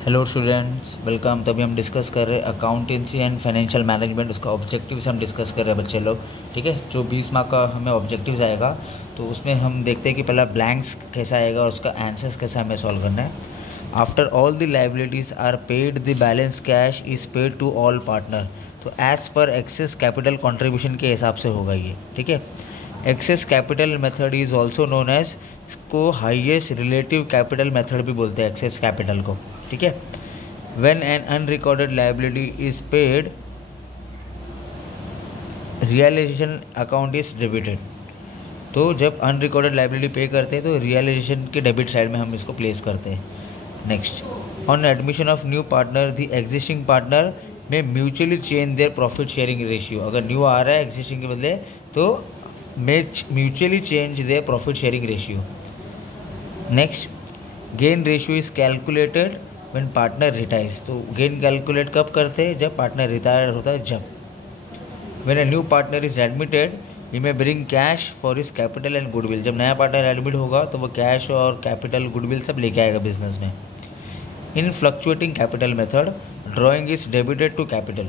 Hello students, welcome. तभी हम discuss कर रहे हैं अकाउंटेंसी एंड फाइनेंशियल मैनेजमेंट। उसका ऑब्जेक्टिव्स हम डिस्कस कर रहे हैं बच्चे लोग। ठीक है, जो 20 मार्क का हमें ऑब्जेक्टिव्स आएगा तो उसमें हम देखते हैं कि पहला ब्लैंक्स कैसा आएगा और उसका आंसर्स कैसा हमें सॉल्व करना है। After all the liabilities are paid the balance cash is paid to all partner. तो as per excess capital contribution के हिसाब से होगा ये। ठीक है, excess capital method is also known as, इसको हाईएस्ट रिलेटिव कैपिटल मेथड भी बोलते हैं एक्सेस कैपिटल को। ठीक है, when an unrecorded liability is paid realisation account is debited. तो जब अनरिकॉर्डेड लायबिलिटी पे करते हैं तो रियलाइजेशन के डेबिट साइड में हम इसको प्लेस करते हैं। Next, on admission of new partner the existing partner में mutually change their profit sharing ratio. अगर न्यू आ रहा है एग्जिस्टिंग के बदले तो mutually change their profit sharing ratio. Next, gain ratio is calculated when partner retires. तो gain calculate कब करते हैं? जब पार्टनर रिटायर होता है। जब when a new partner is admitted he may bring cash for his capital and goodwill. जब नया पार्टनर एडमिट होगा तो वो कैश और कैपिटल गुडविल सब लेके आएगा बिजनेस में। In fluctuating capital method drawing is debited to capital.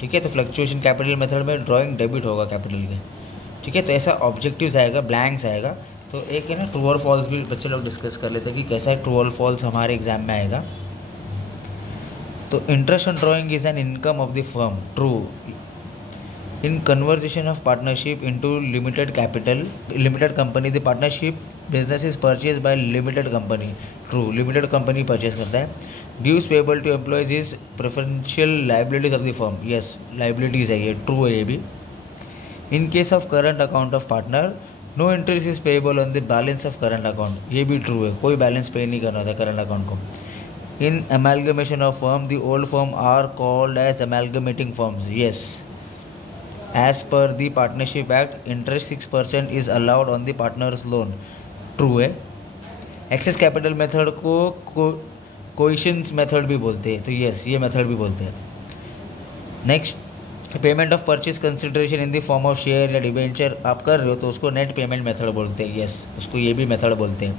ठीक है, तो फ्लक्चुएशन कैपिटल मेथड में ड्राइंग डेबिट होगा कैपिटल के। ठीक है, तो ऐसा ऑब्जेक्टिव्स आएगा, ब्लैंक्स आएगा। तो एक है ना ट्रू और फॉल्स भी बच्चे लोग डिस्कस कर लेते हैं कि कैसा ट्रू और फॉल्स हमारे एग्जाम में आएगा। तो interest on drawing is an income of the firm. True. In conversation of partnership into limited capital limited company the partnership business is purchase by limited company. True, limited company purchase करता है। Dues payable to employees is preferential liabilities of the firm. Yes, liabilities है ये, true है ये भी। In case of current account of partner no interest is payable on the balance of current account. ये भी true है, कोई balance पे नहीं करना होता करंट अकाउंट को। In amalgamation of firm the old firm are called as amalgamating firms. Yes, as per the partnership act interest 6% is allowed on the partners loan. True है। एक्सेस कैपिटल मेथड को coefficients method भी बोलते हैं, तो yes ये method भी बोलते हैं। Next, payment of purchase consideration in the form of share या डिबेंचर आप कर रहे हो तो उसको नेट पेमेंट मेथड बोलते हैं। यस, उसको ये भी मेथड बोलते हैं।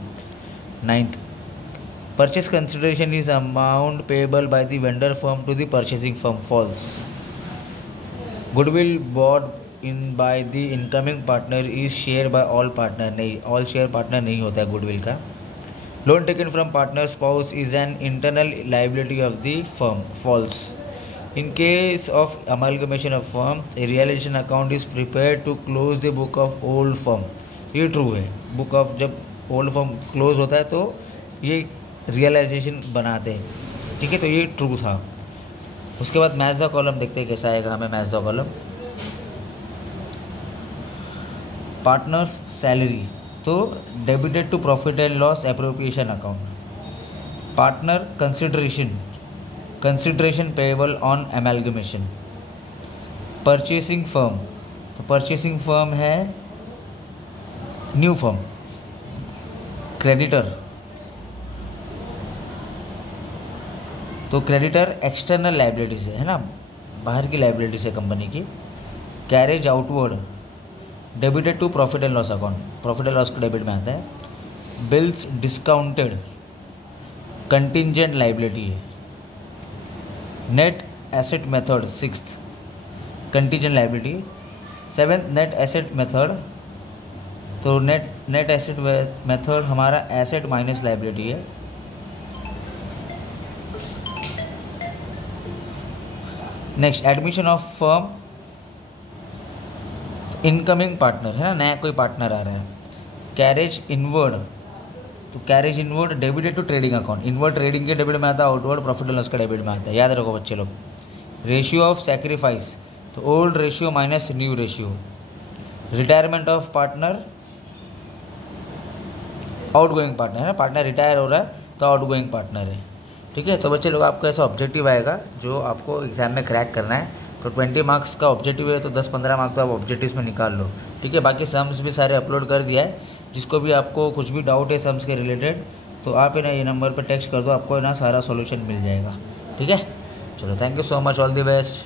Ninth, purchase consideration is amount payable by the vendor firm to the purchasing firm. False. Goodwill bought in by the incoming partner is share by all partner. नहीं, all share partner नहीं होता है goodwill का। Loan taken from partner spouse is an internal liability of the firm. False. In case of amalgamation of firm, a realization account is prepared to close the book of old firm. ये true है। Book of जब old firm close होता है तो ये realisation बनाते हैं। ठीक है, तो ये ट्रू था। उसके बाद मैच द कॉलम देखते हैं कैसा आएगा हमें। Match the column, partners salary तो debited to profit and loss appropriation account. Partner consideration payable on amalgamation. Purchasing firm तो परचेसिंग फर्म है न्यू फर्म। क्रेडिटर तो क्रेडिटर एक्सटर्नल लाइबिलिटीज है ना, बाहर की लाइबिलिटीज है कंपनी की। Carriage outward debited to profit and loss account, profit and loss को डेबिट में आता है। बिल्स डिस्काउंटेड कंटिंजेंट लाइबिलिटी है। Net asset method 6th contingent liability. 7th net asset method तो नेट एसेट मेथड हमारा asset minus liability है। Next, admission of firm incoming partner है ना, नया कोई पार्टनर आ रहा है। कैरेज इनवर्ड तो carriage inward debited to trading account. Inward trading के डेबिट में आता है, आउटवर्ड प्रॉफिट एंड लॉस का डेबिट में आता है। याद रखो बच्चे लोग। रेशियो ऑफ सैक्रिफाइस तो old ratio minus new ratio. Retirement of partner outgoing partner है ना, पार्टनर रिटायर हो रहा है तो आउटगोइंग पार्टनर है। ठीक है, तो बच्चे लोग आपको ऐसा ऑब्जेक्टिव आएगा जो आपको एग्जाम में क्रैक करना है। तो 20 मार्क्स का ऑब्जेक्टिव है तो 10-15 मार्क्स तो आप ऑब्जेक्टिव्स में निकाल लो। ठीक है, बाकी सम्स भी सारे अपलोड कर दिया है। जिसको भी आपको कुछ भी डाउट है सम्स के रिलेटेड तो आप है ना ये नंबर पर टेक्स्ट कर दो, आपको है ना सारा सॉल्यूशन मिल जाएगा। ठीक है, चलो thank you so much, all the best.